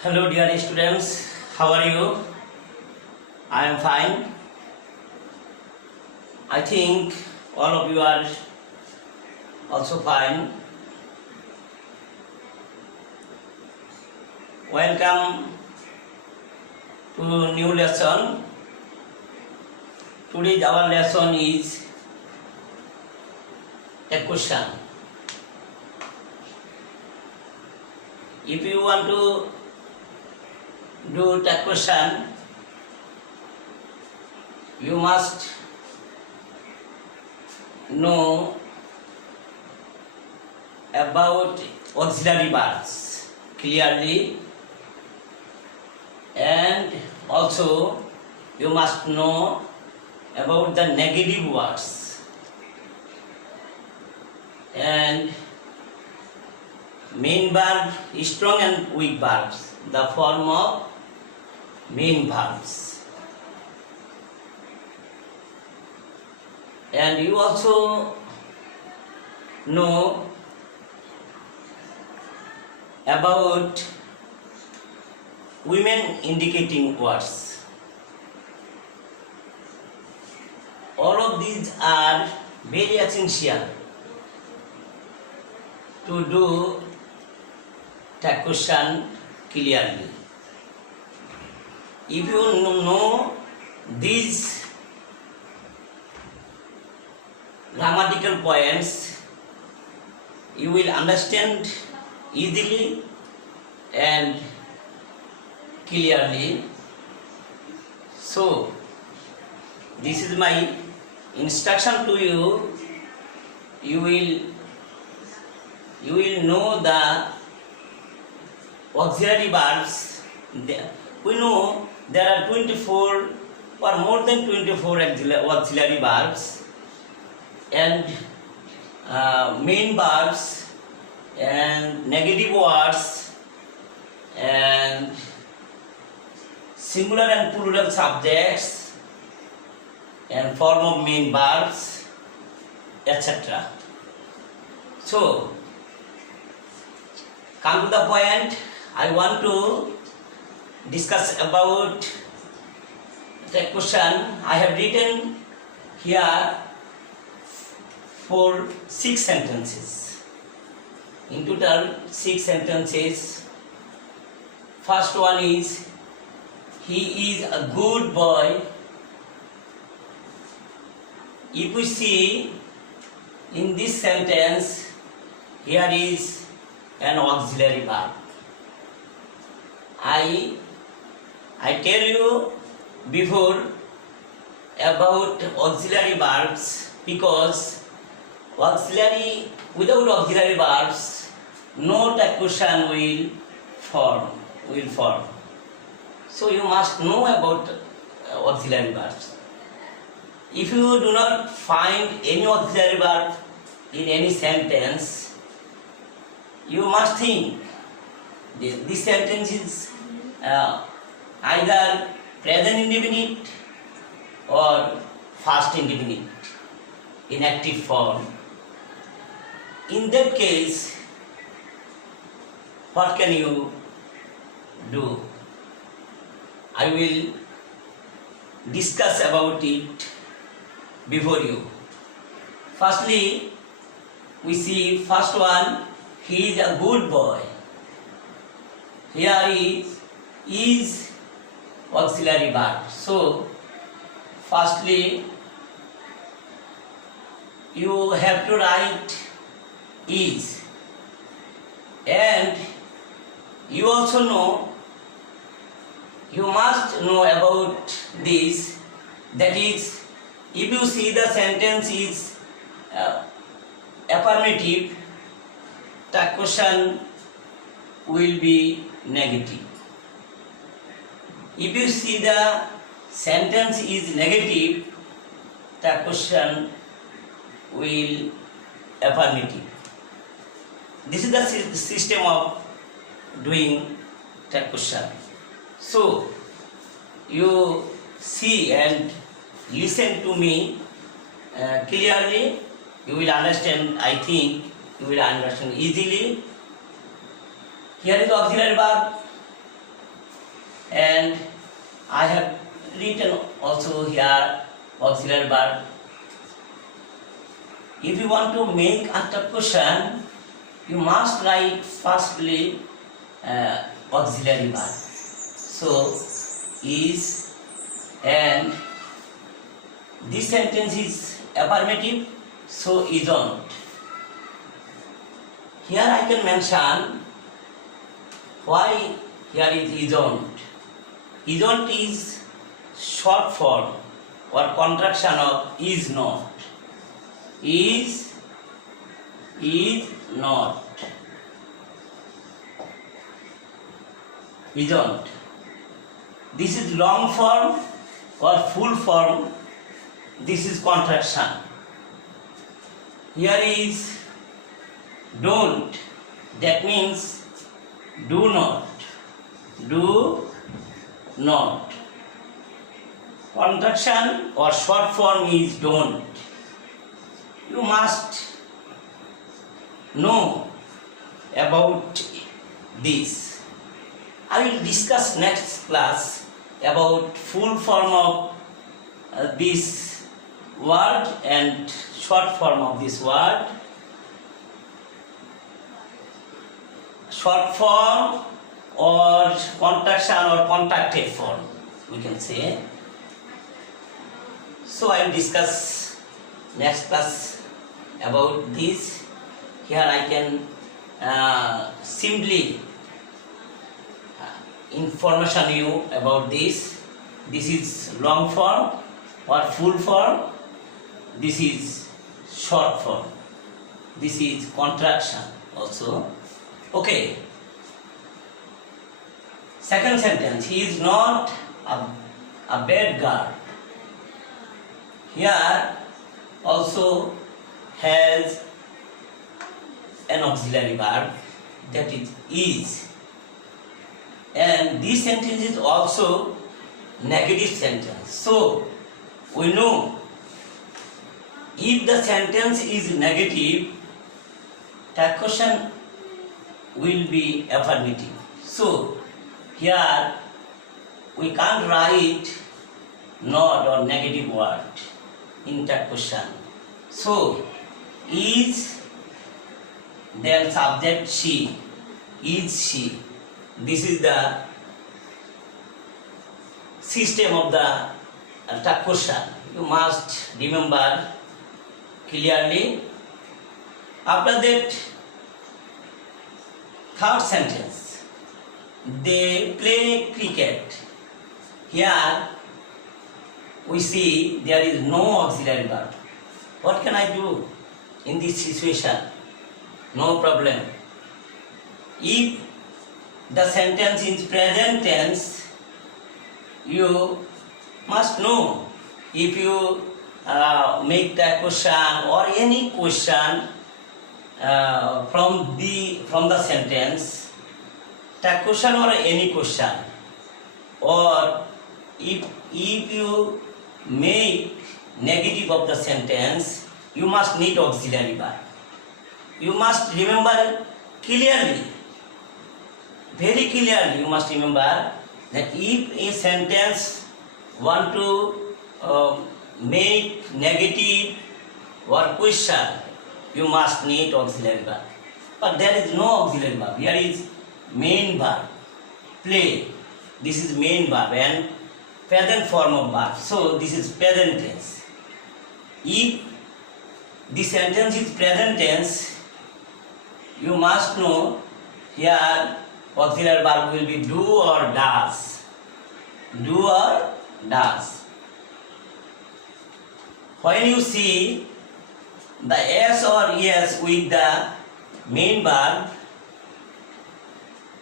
Hello dear students, how are you? I am fine. I think all of you are also fine. Welcome to new lesson. Today our lesson is a question. If you want to do the question, you must know about auxiliary verbs clearly, and also you must know about the negative words and main verb, strong and weak verbs, the form of main verbs. And you also know about women indicating words. All of these are very essential to do the question clearly. If you know these grammatical points, you will understand easily and clearly. So, this is my instruction to you. You will know the auxiliary verbs. We know there are 24 or more than 24 auxiliary verbs and main verbs and negative words and singular and plural subjects and form of main verbs, etc. So, come to the point. I want to discuss about the question. I have written here for 6 sentences. In total 6 sentences. First one is, he is a good boy. If we see in this sentence, here is an auxiliary verb. I tell you before about auxiliary verbs, because without auxiliary verbs, no question will form. So you must know about auxiliary verbs. If you do not find any auxiliary verb in any sentence, you must think this sentence is either present indefinite or past indefinite in active form. In that case, what can you do? I will discuss about it before you. Firstly, we see first one, he is a good boy. Here is auxiliary verb. So, firstly, you have to write is, and you also know, you must know about this, that is, if you see the sentence is affirmative, the question will be negative. If you see the sentence is negative, the question will affirmative. This is the system of doing the question. So, you see and listen to me clearly, you will understand, I think you will understand easily. Here is the auxiliary verb and I have written also here auxiliary verb. If you want to make a question, you must write firstly auxiliary verb. So is, and this sentence is affirmative, so isn't. Here I can mention why here is isn't. Isn't is short form or contraction of is not. Is not. Isn't. This is long form or full form. This is contraction. Here is don't. That means do not. Do not. Contraction or short form is don't. You must know about this. I will discuss next class about full form of this word and short form of this word. Short form or contraction or contracted form, we can say. So I will discuss next class about this. Here I can simply information you about this. This is long form or full form. This is short form. This is contraction also. Okay. Second sentence, he is not a bad guard. Here also has an auxiliary verb, that is. And this sentence is also negative sentence. So we know if the sentence is negative, the question will be affirmative. So here we can't write not or negative word in that question. So is, then subject she, is she. This is the system of the question. You must remember clearly. After that, third sentence, they play cricket. Here we see there is no auxiliary verb. What can I do in this situation? No problem. If the sentence is present tense, you must know. If you make the question or any question from the sentence, the question or any question, or if you make negative of the sentence, you must need auxiliary verb. You must remember clearly, very clearly. You must remember that if a sentence want to make negative or question, you must need auxiliary verb. But there is no auxiliary verb. Here is main verb, play. This is main verb and present form of verb. So this is present tense. If the sentence is present tense, you must know here auxiliary verb will be do or does. Do or does. When you see the yes or yes with the main verb,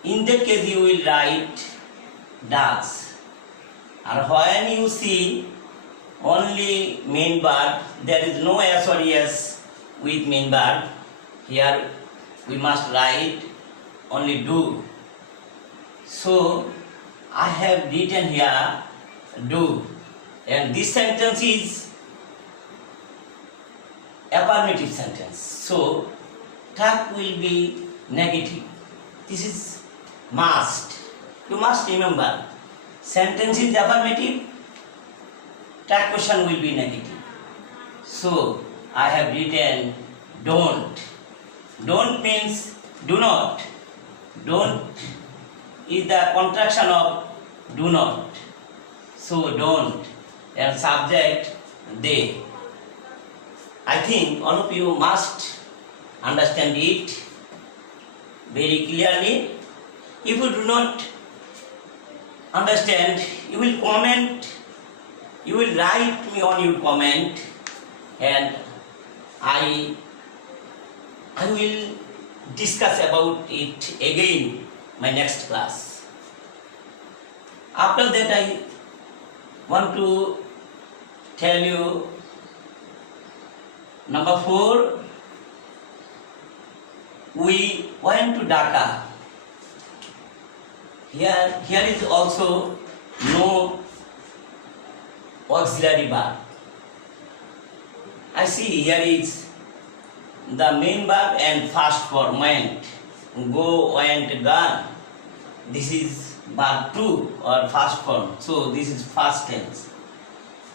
in that case you will write does. And when you see only main verb, there is no yes or yes with main verb, here we must write only do. So I have written here do, and this sentence is affirmative sentence. So tag will be negative. This is must. You must remember sentence is affirmative, tag question will be negative. So I have written don't. Don't means do not. Don't is the contraction of do not. So don't, and subject they. I think all of you must understand it very clearly. If you do not understand, you will comment, you will write me on your comment, and I will discuss about it again my next class. After that, I want to tell you number 4. We went to Dhaka. Here is also no auxiliary verb. I see here is the main verb and first form went. Go, went, gone. This is verb 2 or first form. So this is past tense.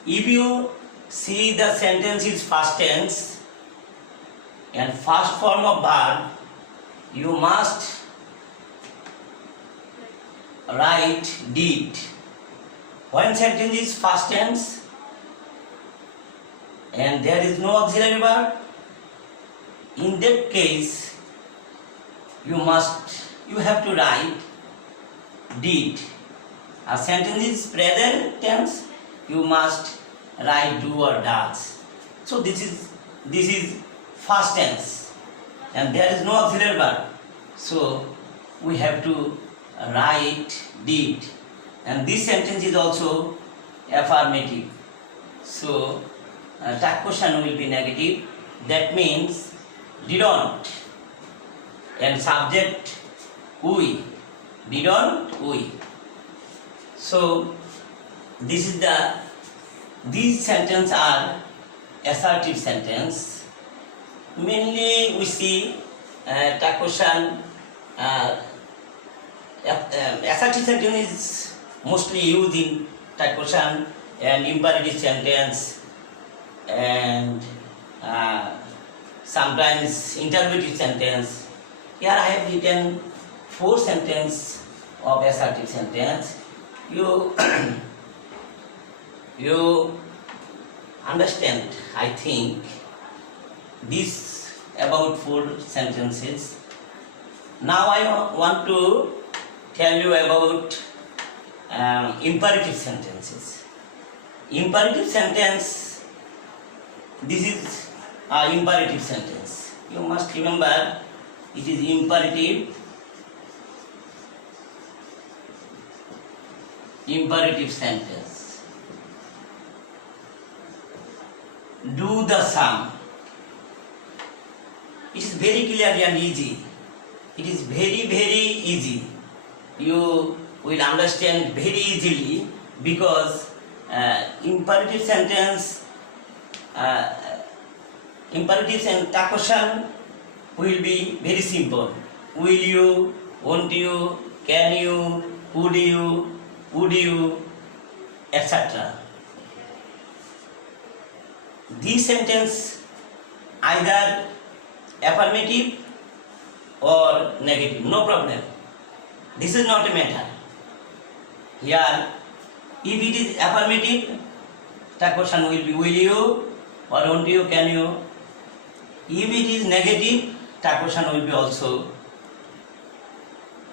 If you see the sentence is past tense and first form of verb, you must write did. When sentence is past tense and there is no auxiliary verb, in that case you have to write did. A sentence is present tense, you must write do or does. So this is past tense and there is no auxiliary verb, so we have to write did, and this sentence is also affirmative, so tag question will be negative. That means didn't, and subject we, didn't we. So these sentences are assertive sentence. Mainly we see tag question. Assertive sentence is mostly used in tag question and imperative sentence, and sometimes interrogative sentence. Here I have written 4 sentences of assertive sentence. You you understand, I think, this about 4 sentences. Now I want to tell you about imperative sentences. Imperative sentence, this is an imperative sentence. You must remember it is imperative sentence. Do the sum. It is very clear and easy. It is very, very easy. You will understand very easily because imperative sentence, imperative and tag question will be very simple. Will you, won't you, can you, would you, etc. This sentence either affirmative or negative, no problem. This is not a matter. Here, if it is affirmative, tag question will be will you or won't you, can you. If it is negative, tag question will be also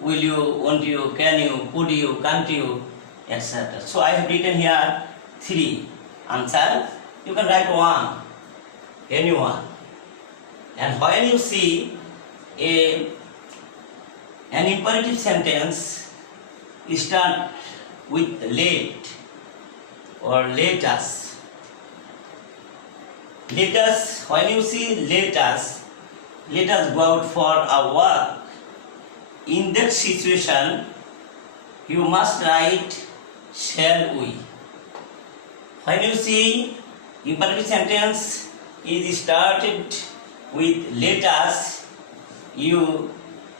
will you, won't you, can you, could you, can't you, etc. So I have written here 3 answer. You can write 1, anyone. And when you see an imperative sentence start with let or let us. Let us, when you see let us go out for a walk. In that situation, you must write shall we. When you see imperative sentence is started with let us, you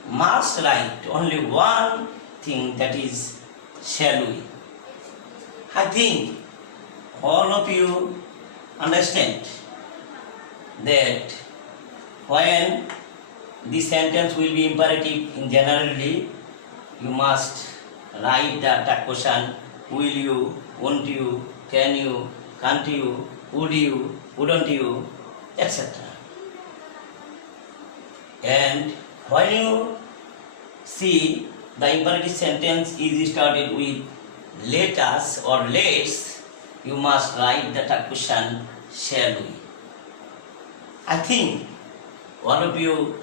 must write only one thing, that is shall we. I think all of you understand that when the sentence will be imperative in generally, you must write the attack question: will you, won't you, can you, can't you, would you, wouldn't you, etc. And when you see the imperative sentence is started with let us or let's, you must write the attack question shall we. I think all of you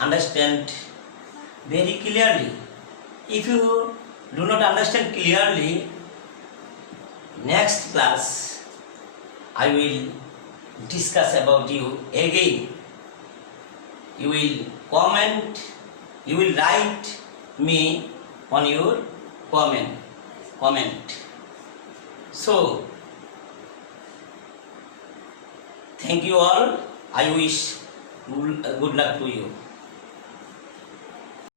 understand very clearly. If you do not understand clearly, next class I will discuss about you again. You will comment, you will write me on your comment. So, thank you all. I wish good luck to you.